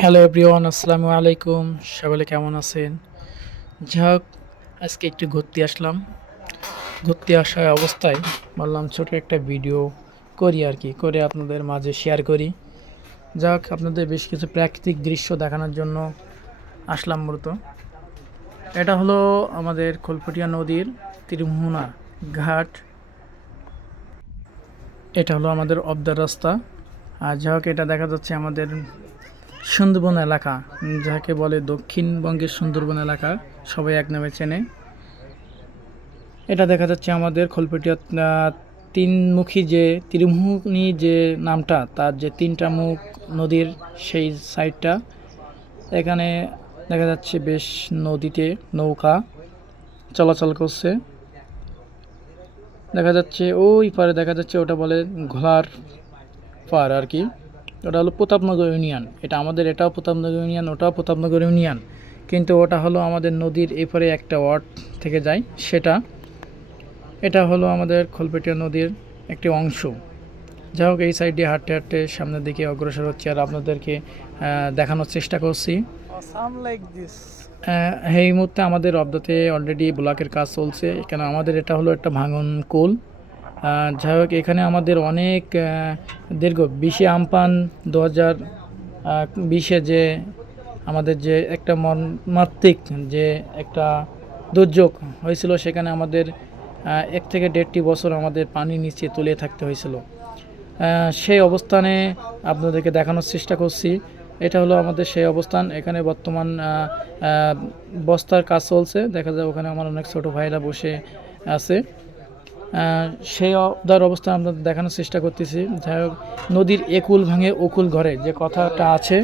Hello everyone, আসসালামু আলাইকুম। সকলে কেমন আছেন? যাক আজকে একটু ঘুরতে আসলাম। ঘুরতে আসার অবস্থায় বললাম ছোট একটা ভিডিও করি আর কি, করে আপনাদের মাঝে শেয়ার করি। যাক আপনাদের বেশ কিছু প্রাকৃতিক দৃশ্য দেখানোর জন্য আসলাম মূলত। এটা হলো আমাদের খোলপটিয়া নদীর তিরুমোহনা ঘাট। এটা হলো আমাদের অবদার রাস্তা। আর যাক এটা দেখা যাচ্ছে আমাদের সুন্দরবন এলাকা, যাকে বলে দক্ষিণবঙ্গের সুন্দরবন এলাকা, সবাই এক নামে চেনে। এটা দেখা যাচ্ছে আমাদের খলপটিয়া তিনমুখী যে ত্রিমুখী যে নামটা, তার যে তিনটা মুখ নদীর সেই সাইডটা, এখানে দেখা যাচ্ছে বেশ নদীতে নৌকা চলাচল করছে। দেখা যাচ্ছে ওই পারে দেখা যাচ্ছে ওটা বলে ঘোলার পার আর কি। ওটা হলো প্রতাপনগর ইউনিয়ন। এটা আমাদের এটাও প্রতাপনগর ইউনিয়ন ওটাও প্রতাপনগর ইউনিয়ন। কিন্তু ওটা হলো আমাদের নদীর এপারে একটা ওয়ার্ড থেকে যায় সেটা। এটা হলো আমাদের খোলপেটিয়া নদীর একটি অংশ। যাই হোক এই সাইডে হাঁটতে হাঁটতে সামনের দিকে অগ্রসর হচ্ছে আর আপনাদেরকে দেখানোর চেষ্টা করছি. এই মুহূর্তে আমাদের অবদাতে অলরেডি ব্লকের কাজ চলছে। কেন আমাদের এটা হলো একটা ভাঙন কোল। যাই হোক, এখানে আমাদের অনেক দীর্ঘ বিশে আমপান দু হাজার বিশে যে আমাদের যে একটা মর্মাত্মিক যে একটা দুর্যোগ হয়েছিল, সেখানে আমাদের এক থেকে দেড়টি বছর আমাদের পানি নিচে তুলে থাকতে হয়েছিল। সেই অবস্থানে আপনাদেরকে দেখানোর চেষ্টা করছি। এটা হলো আমাদের সেই অবস্থান। এখানে বর্তমান বস্তার কাজ চলছে। দেখা যায় ওখানে আমার অনেক ছোট ভাইরা বসে আছে। সেই অবদার অবস্থা আপনাদের দেখানোর চেষ্টা করতেছি। যাই হোক, নদীর একুল ভাঙে অকুল ঘরে যে কথাটা আছে।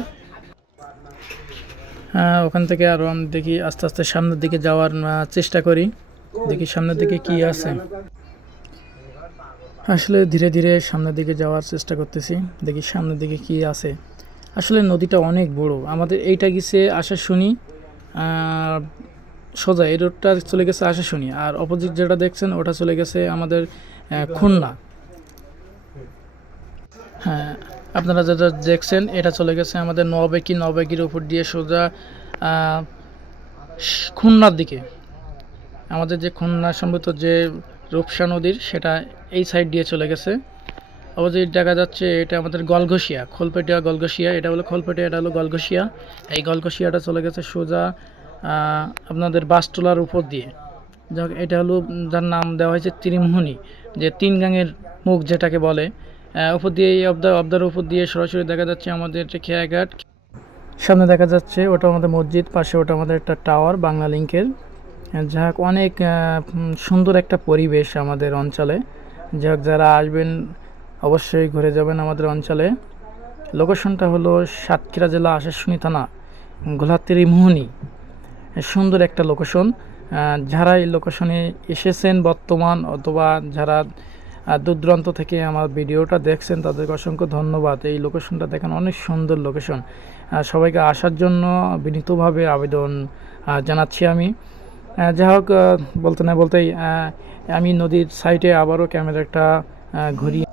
ওখান থেকে আরও আমি দেখি আস্তে আস্তে সামনের দিকে যাওয়ার চেষ্টা করি। দেখি সামনের দিকে কি আছে। আসলে ধীরে ধীরে সামনের দিকে যাওয়ার চেষ্টা করতেছি। দেখি সামনের দিকে কি আছে। আসলে নদীটা অনেক বড়। আমাদের এইটা গেছে আশা শুনি সোজা, এই রোডটা চলে গেছে আশা শুনি আর অপোজিট যেটা দেখছেন, ওটা চলে গেছে আমাদের খুলনা। হ্যাঁ আপনারা যেটা দেখছেন, এটা চলে গেছে আমাদের নবেকি নবেকির উপর দিয়ে সোজা খুলনার দিকে। আমাদের যে খুলনা সম্ভবত যে রূপসা নদীর, সেটা এই সাইড দিয়ে চলে গেছে। অপোজিট দেখা যাচ্ছে এটা আমাদের গলঘষিয়া, খোলপেটিয়া গলঘষিয়া, এটা হলো খোলপেটিয়া, এটা হলো গলঘষিয়া। এই গলঘষিয়াটা চলে গেছে সোজা আপনাদের বাসটোলার উপর দিয়ে। যাক, এটা হলো যার নাম দেওয়া হয়েছে ত্রিমোহনী, যে তিন গাঙের মুখ যেটাকে বলে। উপর দিয়ে এই অবদার অবদার উপর দিয়ে সরাসরি দেখা যাচ্ছে আমাদের খেয়াঘাট। সামনে দেখা যাচ্ছে, ওটা আমাদের মসজিদ, পাশে ওটা আমাদের একটা টাওয়ার, বাংলা লিঙ্কের। যাক, অনেক সুন্দর একটা পরিবেশ আমাদের অঞ্চলে। যাই হোক যারা আসবেন, অবশ্যই ঘুরে যাবেন আমাদের অঞ্চলে। লোকেশনটা হলো সাতক্ষীরা জেলা আশাশুনি থানা গোলাতিরি মোহনী সুন্দর একটা লোকেশন যারা এই লোকেশনে এসেছেন বর্তমান অথবা যারা আহ, দূর দূরান্ত থেকে আমার ভিডিওটা দেখছেন তাদেরকে অসংখ্য ধন্যবাদ। এই লোকেশনটা দেখেন অনেক সুন্দর লোকেশন সবাইকে আসার জন্য বিনীতভাবে আবেদন জানাচ্ছি আমি। যাই হোক বলতে না বলতেই আমি নদীর সাইডে আবারও ক্যামেরাটা ঘুরিয়ে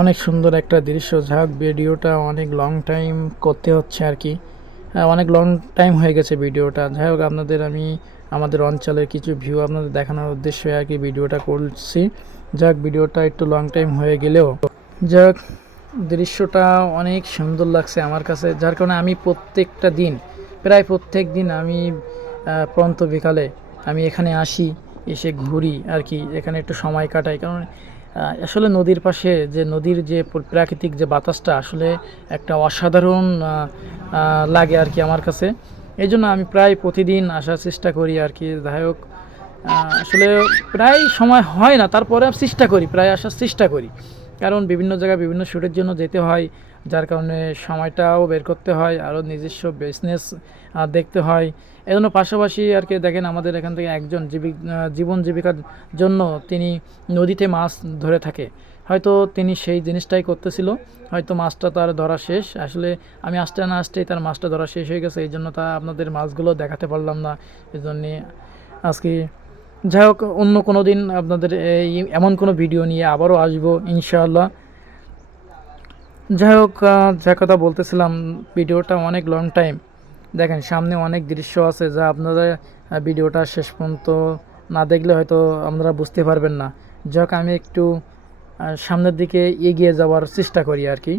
অনেক সুন্দর একটা দৃশ্য। যাই হোক ভিডিওটা অনেক লং টাইম করতে হচ্ছে আর কি। অনেক লং টাইম হয়ে গেছে ভিডিওটা। যাই হোক, আপনাদের আমি আমাদের অঞ্চলের কিছু ভিউ আপনাদের দেখানোর উদ্দেশ্যে আর কি ভিডিওটা করছি। যাক, ভিডিওটা একটু লং টাইম হয়ে গেলেও। যাক, দৃশ্যটা অনেক সুন্দর লাগছে আমার কাছে। যার কারণে আমি প্রত্যেকটা দিন, প্রায় প্রত্যেক দিন আমি প্রন্ত বিকালে আমি এখানে আসি, এসে ঘুরি আর কি, এখানে একটু সময় কাটাই। কারণ আসলে নদীর পাশে যে নদীর যে প্রাকৃতিক যে বাতাসটা আসলে একটা অসাধারণ লাগে আর কি আমার কাছে। এই জন্য আমি প্রায় প্রতিদিন আসার চেষ্টা করি আর কি। যাই হোক আসলে প্রায় সময় হয় না, তারপরে চেষ্টা করি, প্রায় আসার চেষ্টা করি। কারণ বিভিন্ন জায়গায় বিভিন্ন শ্যুটের জন্য যেতে হয়, যার কারণে সময়টাও বের করতে হয়, আরও নিজস্ব বিজনেস দেখতে হয়। এই জন্য পাশাপাশি আর কি দেখেন আমাদের এখান থেকে একজন জীবিক জীবন জীবিকার জন্য তিনি নদীতে মাছ ধরে থাকে। হয়তো তিনি সেই জিনিসটাই করতেছিল, হয়তো মাছটা তার ধরা শেষ। আসলে আমি আসতে না আসতেই তার মাছটা ধরা শেষ হয়ে গেছে, এই জন্য তা আপনাদের মাছগুলো দেখাতে পারলাম না। এই জন্যে আজকে যাই হোক, অন্য কোনো দিন আপনাদের এই এমন কোনো ভিডিও নিয়ে আবারও আসব ইনশাআল্লাহ। যাই হোক যা কথা বলতেছিলাম, ভিডিওটা অনেক লং টাইম দেখেন, সামনে অনেক দৃশ্য আছে যা আপনারা ভিডিওটা শেষ পর্যন্ত না দেখলে হয়তো আপনারা বুঝতে পারবেন না। যাক, আমি একটু সামনের দিকে এগিয়ে যাওয়ার চেষ্টা করি আর কি।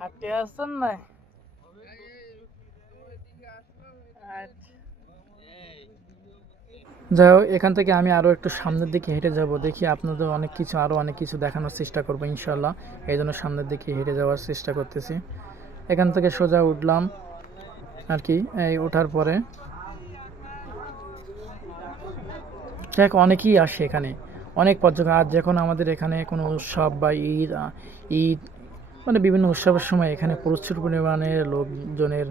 হাঁটতে আসছেন না যাই হোক, এখান থেকে আমি আরও একটু সামনের দিকে হেঁটে যাব, দেখি আপনাদের অনেক কিছু আরও অনেক কিছু দেখানোর চেষ্টা করব ইনশাল্লাহ এই জন্য সামনের দিকে হেঁটে যাওয়ার চেষ্টা করতেছি। এখান থেকে সোজা উঠলাম আর কি, এই ওঠার পরে। দেখ, অনেকেই আসে এখানে। অনেক পর্যটক আর যখন আমাদের এখানে কোনো উৎসব বা ঈদ ঈদ মানে বিভিন্ন উৎসবের সময় এখানে প্রচুর পরিমাণে লোকজনের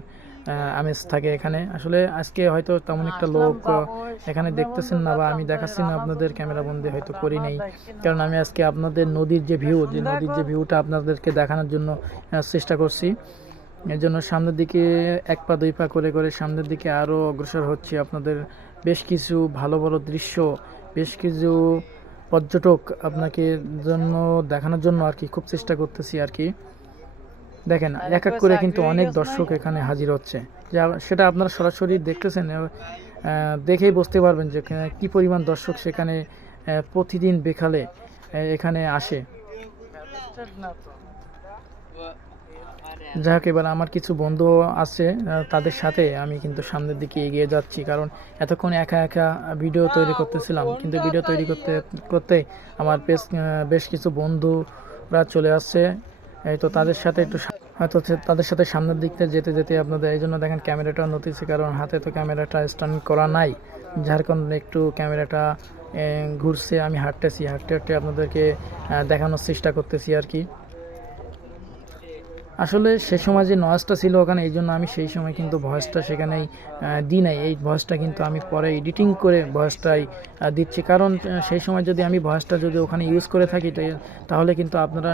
আমেজ থাকে এখানে। আসলে আজকে হয়তো তেমন একটা লোক এখানে দেখতেছেন না বা আমি দেখাচ্ছি না আপনাদের ক্যামেরা বন্দি হয়তো করি নেই। কারণ আমি আজকে আপনাদের নদীর যে ভিউ যে নদীর যে ভিউটা আপনাদেরকে দেখানোর জন্য চেষ্টা করছি। এর জন্য সামনের দিকে এক পা দুই পা করে করে সামনের দিকে আরও অগ্রসর হচ্ছে আপনাদের। বেশ কিছু ভালো ভালো দৃশ্য বেশ কিছু পর্যটক আপনাকে জন্য দেখানোর জন্য আর কি খুব চেষ্টা করতেছি আর কি। দেখেন এক এক করে কিন্তু অনেক দর্শক এখানে হাজির হচ্ছে। যা সেটা আপনারা সরাসরি দেখতেছেন দেখেই বুঝতে পারবেন যে কি পরিমাণ দর্শক সেখানে প্রতিদিন বেকালে এখানে আসে। যাই হোক এবার আমার কিছু বন্ধু আছে তাদের সাথে আমি কিন্তু সামনের দিকে এগিয়ে যাচ্ছি কারণ এতক্ষণ একা একা ভিডিও তৈরি করতেছিলাম। কিন্তু ভিডিও তৈরি করতে করতে আমার বেশ বেশ কিছু বন্ধুরা চলে আসছে। এই তো তাদের সাথে একটু হয়তো তাদের সাথে সামনের দিকতে যেতে যেতে আপনাদের এই জন্য দেখেন ক্যামেরাটা নতিছি কারণ হাতে তো ক্যামেরাটা স্ট্যান্ড করা নাই। যার কারণে একটু ক্যামেরাটা ঘুরছে আমি হাঁটতেছি হাঁটতে হাঁটতে আপনাদেরকে দেখানোর চেষ্টা করতেছি আর কি। আসলে সে সময় যে নয়েজটা ছিল ওখানে, এই জন্য আমি সেই সময় কিন্তু ভয়েসটা সেখানেই দিই নাই। এই ভয়েসটা কিন্তু আমি পরে এডিটিং করে ভয়েসটাই দিচ্ছি। কারণ সেই সময় যদি আমি ভয়েসটা যদি ওখানে ইউজ করে থাকি তাহলে কিন্তু আপনারা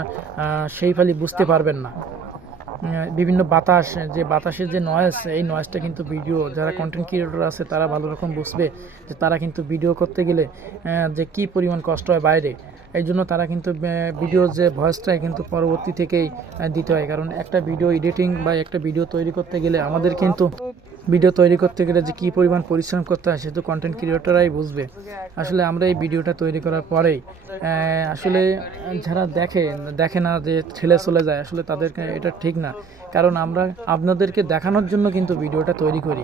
সেই ফালি বুঝতে পারবেন না। বিভিন্ন বাতাস, যে বাতাসের যে নয়েজ এই নয়েজটা কিন্তু ভিডিও যারা কন্টেন্ট ক্রিয়েটর আছে, তারা ভালো রকম বুঝবে যে তারা কিন্তু ভিডিও করতে গেলে যে কি পরিমাণ কষ্ট হয় বাইরে। এই জন্য তারা কিন্তু ভিডিও যে ভয়েসটাই কিন্তু পরবর্তী থেকেই দিতে হয়। কারণ একটা ভিডিও এডিটিং বা একটা ভিডিও তৈরি করতে গেলে আমাদের কিন্তু ভিডিও তৈরি করতে গেলে যে কী পরিমাণ পরিশ্রম করতে হয় সেটা কন্টেন্ট ক্রিয়েটররাই বুঝবে। আসলে আমরা এই ভিডিওটা তৈরি করার পরেই আসলে যারা দেখে দেখে না যে ঠেলে চলে যায়, আসলে তাদেরকে এটা ঠিক না। কারণ আমরা আপনাদেরকে দেখানোর জন্য কিন্তু ভিডিওটা তৈরি করি।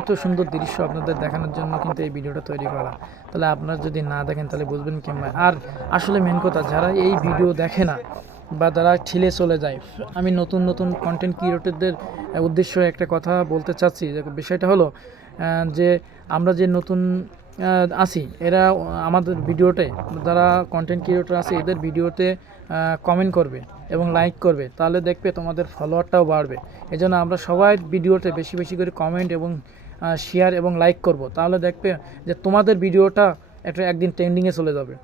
এত সুন্দর দৃশ্য আপনাদের দেখানোর জন্য কিন্তু এই ভিডিওটা তৈরি করা। তাহলে আপনারা যদি না দেখেন, তাহলে বুঝবেন কিংবা আর আসলে মেন কথা, যারা এই ভিডিও দেখে না বা যারা ঠেলে চলে যায়। আমি নতুন নতুন কন্টেন্ট ক্রিয়েটরদের উদ্দেশ্য একটা কথা বলতে চাচ্ছি। যে বিষয়টা হলো যে আমরা যে নতুন আছি, এরা আমাদের ভিডিওতে, যারা কন্টেন্ট ক্রিয়েটর আছে, এদের ভিডিওতে কমেন্ট করবে এবং লাইক করবে। তাহলে দেখবে তোমাদের ফলোয়ারটাও বাড়বে। এই জন্য আমরা সবাই ভিডিওতে বেশি বেশি করে কমেন্ট এবং শেয়ার এবং লাইক করব। তাহলে দেখবে যে তোমাদের ভিডিওটা একটা একদিন ট্রেন্ডিংয়ে চলে যাবে।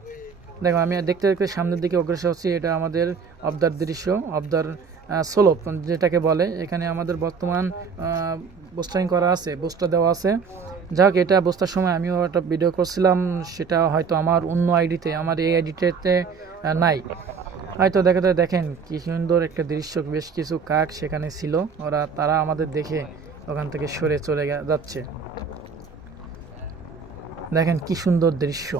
দেখো আমি দেখতে দেখতে সামনের দিকে অগ্রসর হচ্ছি। এটা আমাদের অবদার দৃশ্য অবদার সোলপ, যেটাকে বলে। এখানে আমাদের বর্তমান বোস্টারিং করা আছে বোস্টার দেওয়া আছে। যাক, এটা বস্তার সময় আমিও একটা ভিডিও করছিলাম, সেটা হয়তো আমার অন্য আইডিতে আমার এই আইডিটাতে নাই। হয়তো দেখা দেখাতে দেখেন কি সুন্দর একটা দৃশ্য, বেশ কিছু কাক সেখানে ছিল। ওরা, তারা আমাদের দেখে ওখান থেকে সরে চলে যাচ্ছে। দেখেন কি সুন্দর দৃশ্য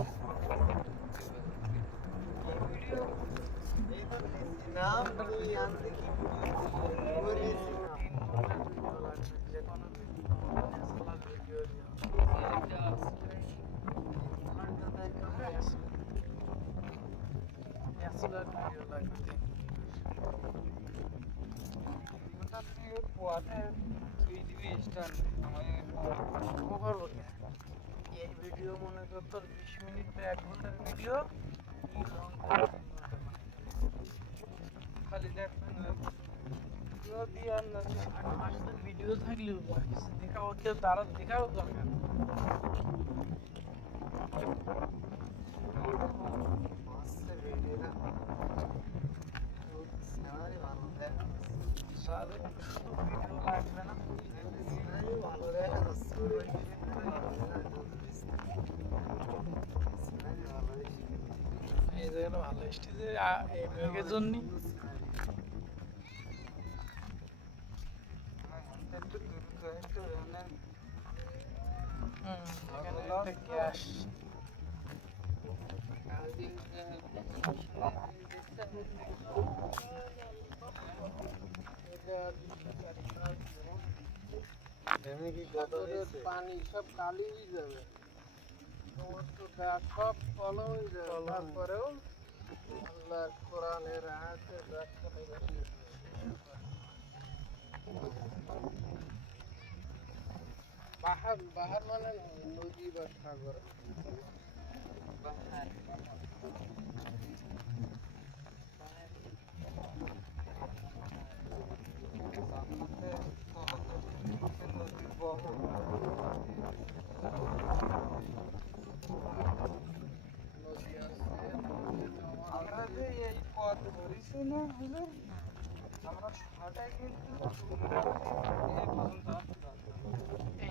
এই ভিডিও মনে কর তোর বিশ মিনিট বা এক ঘণ্টার ভিডিও খালি দেখবেন যদি আর না ভিডিও থাকলেও দেখাও কেউ তারা দেখাও দরকার সারা শুধু ভিডিও লাগবে না এই ভালো স্টেজে এই মেঘের জন্য পানি সব কালি যাবে সমস্ত গাছ সব হয়ে যাবে তারপরেও আল্লাহ কোরআনের দেবে। বাহার বাহার মানে নদী বা সাগর। বাহার। আমরা যে এই পথ ধরেছি না হলে আমরা ছটায় কিন্তু এই পর্যন্ত আসতে পারব। এই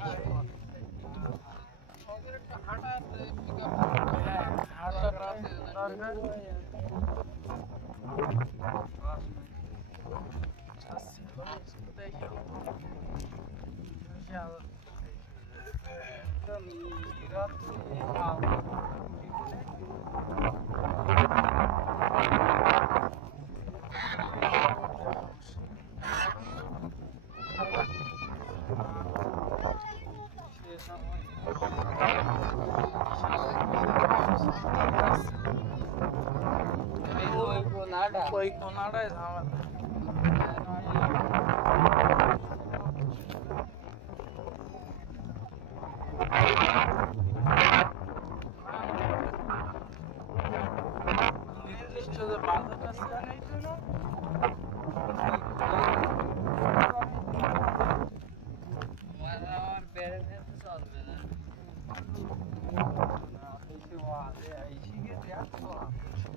আমাদের একটা হাঁটার পিকআপ হ্যাঁ হাঁটার দরকার ইনশাআল্লাহ ওই কোনাটায় ঝামেলা নির্দিষ্ট যে বাজেট আছে এই এইবার যদি ভাঙা বন্ধই না এইখানে আসে এইবার বন্ধই এই সস ছিল না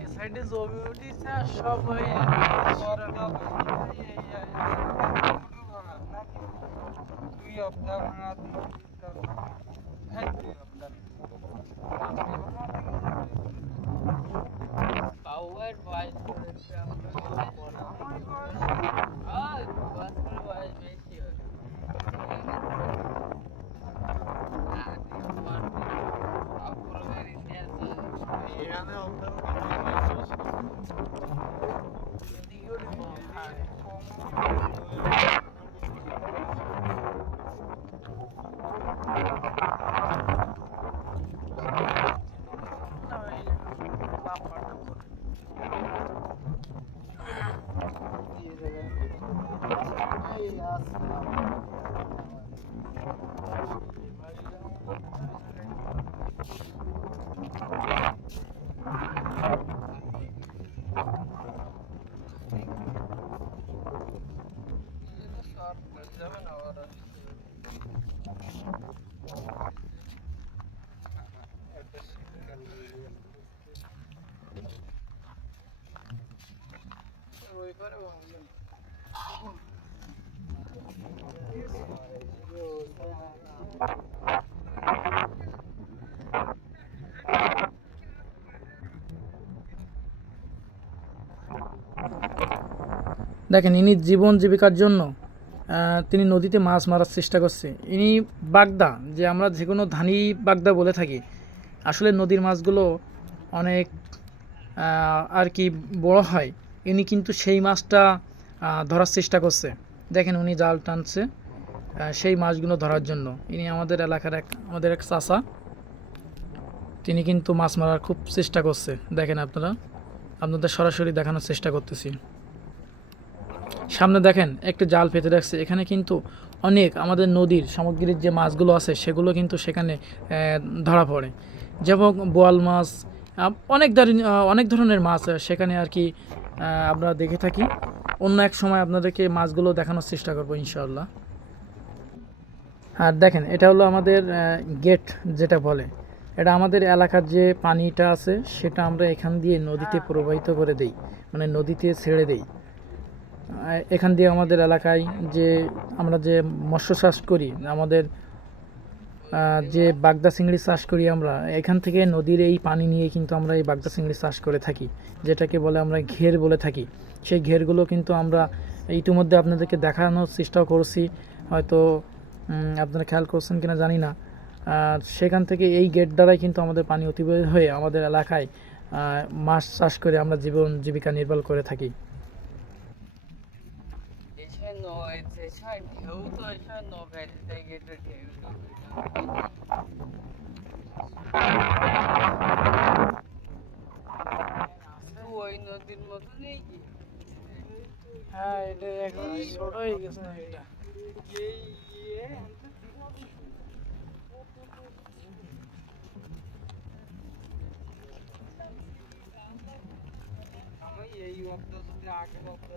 এই সাইডে জমি উঠিছে আর সব ওই তুই আপনার হাত হ্যাঁ তুই আপনার Power wise করেছে আমরা আর বাস করে wise বেশি হয় এখানে আপনার এই আসসালাম দেখেন, ইনি জীবন জীবিকার জন্য তিনি নদীতে মাছ মারার চেষ্টা করছে। ইনি বাগদা, যে আমরা যে কোনো ধানি বাগদা বলে থাকি। আসলে নদীর মাছগুলো অনেক আর কি বড় হয়। ইনি কিন্তু সেই মাছটা ধরার চেষ্টা করছে। দেখেন, উনি জাল টানছে সেই মাছগুলো ধরার জন্য। ইনি আমাদের এলাকার এক, আমাদের এক চাষা তিনি কিন্তু মাছ মারার খুব চেষ্টা করছে। দেখেন আপনারা, আপনাদের সরাসরি দেখানোর চেষ্টা করতেছি। সামনে দেখেন, একটা জাল পেতে রাখছে। এখানে কিন্তু অনেক আমাদের নদীর সামগ্রীর যে মাছগুলো আছে, সেগুলো কিন্তু সেখানে ধরা পড়ে। যেমন বোয়াল মাছ অনেক অনেক ধরনের মাছ সেখানে আর কি আমরা দেখে থাকি। অন্য এক সময় আপনাদেরকে মাছগুলো দেখানোর চেষ্টা করব, ইনশাআল্লাহ। আর দেখেন, এটা হলো আমাদের গেট যেটা বলে। এটা আমাদের এলাকার যে পানিটা আছে, সেটা আমরা এখান দিয়ে নদীতে প্রবাহিত করে দেই। মানে নদীতে ছেড়ে দেই। এখান দিয়ে আমাদের এলাকায় যে আমরা যে মৎস্য চাষ করি, আমাদের যে বাগদা চিংড়ি চাষ করি আমরা, এখান থেকে নদীর এই পানি নিয়ে কিন্তু আমরা এই বাগদা চিংড়ি চাষ করে থাকি, যেটাকে বলে আমরা ঘের বলে থাকি। সেই ঘেরগুলো কিন্তু আমরা ইতিমধ্যে আপনাদেরকে দেখানোর চেষ্টাও করছি, হয়তো আপনারা খেয়াল করছেন কিনা জানি না। সেখান থেকে এই গেট দ্বারাই কিন্তু আমাদের পানি অতিবাহিত হয়ে আমাদের এলাকায় মাছ চাষ করে আমরা জীবন জীবিকা নির্বাহ করে থাকি এসে নয় এসে ঢেউ তো এসে নৌকায় গেটে ঢেউ ওই নদীর মতনই কি হ্যাঁ এটা এখন ছোট হয়ে গেছে না এটা এই ইয়ে আমি এই অবস্থা যদি আগে অবস্থা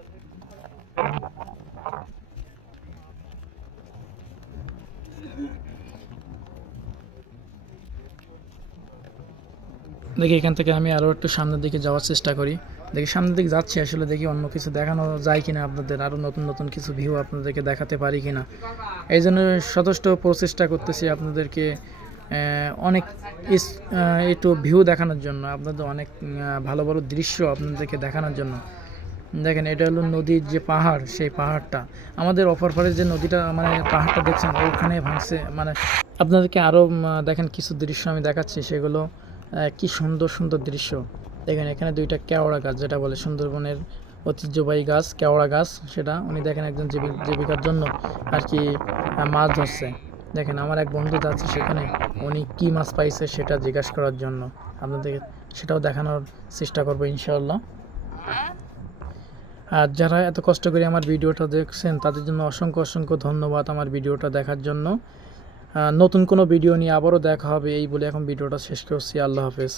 দেখি এখান থেকে আমি আরও একটু সামনের দিকে যাওয়ার চেষ্টা করি। দেখি সামনের দিকে যাচ্ছি আসলে, দেখি অন্য কিছু দেখানো যায় কিনা আপনাদের আরও নতুন নতুন কিছু ভিউ আপনাদেরকে দেখাতে পারি কিনা। এই জন্য যথেষ্ট প্রচেষ্টা করতেছি আপনাদেরকে অনেক একটু ভিউ দেখানোর জন্য, আপনাদের অনেক ভালো ভালো দৃশ্য আপনাদেরকে দেখানোর জন্য। দেখেন, এটা হলো নদীর যে পাহাড়, সেই পাহাড়টা। আমাদের পারে যে নদীটা মানে পাহাড়টা দেখছেন, ওখানে ভাঙছে। মানে আপনাদেরকে আরও দেখেন কিছু দৃশ্য আমি দেখাচ্ছি, সেগুলো কি সুন্দর সুন্দর দৃশ্য। দেখেন, এখানে দুইটা কেওড়া গাছ, যেটা বলে সুন্দরবনের ঐতিহ্যবাহী গাছ, কেওড়া গাছ, সেটা উনি দেখেন একজন জীবি- জীবিকার জন্য আর কি মাছ ধরছে। দেখেন, আমার এক বন্ধু যাচ্ছে সেখানে, উনি কি মাছ পাইছে সেটা জিজ্ঞাসা করার জন্য। আপনাদেরকে সেটাও দেখানোর চেষ্টা করব, ইনশাআল্লাহ। আর যারা এত কষ্ট করে আমার ভিডিওটা দেখছেন, তাদের জন্য অসংখ্য অসংখ্য ধন্যবাদ আমার ভিডিওটা দেখার জন্য। নতুন কোনো ভিডিও নিয়ে আবারও দেখা হবে, এই বলে এখন ভিডিওটা শেষ করছি। আল্লাহ হাফেজ।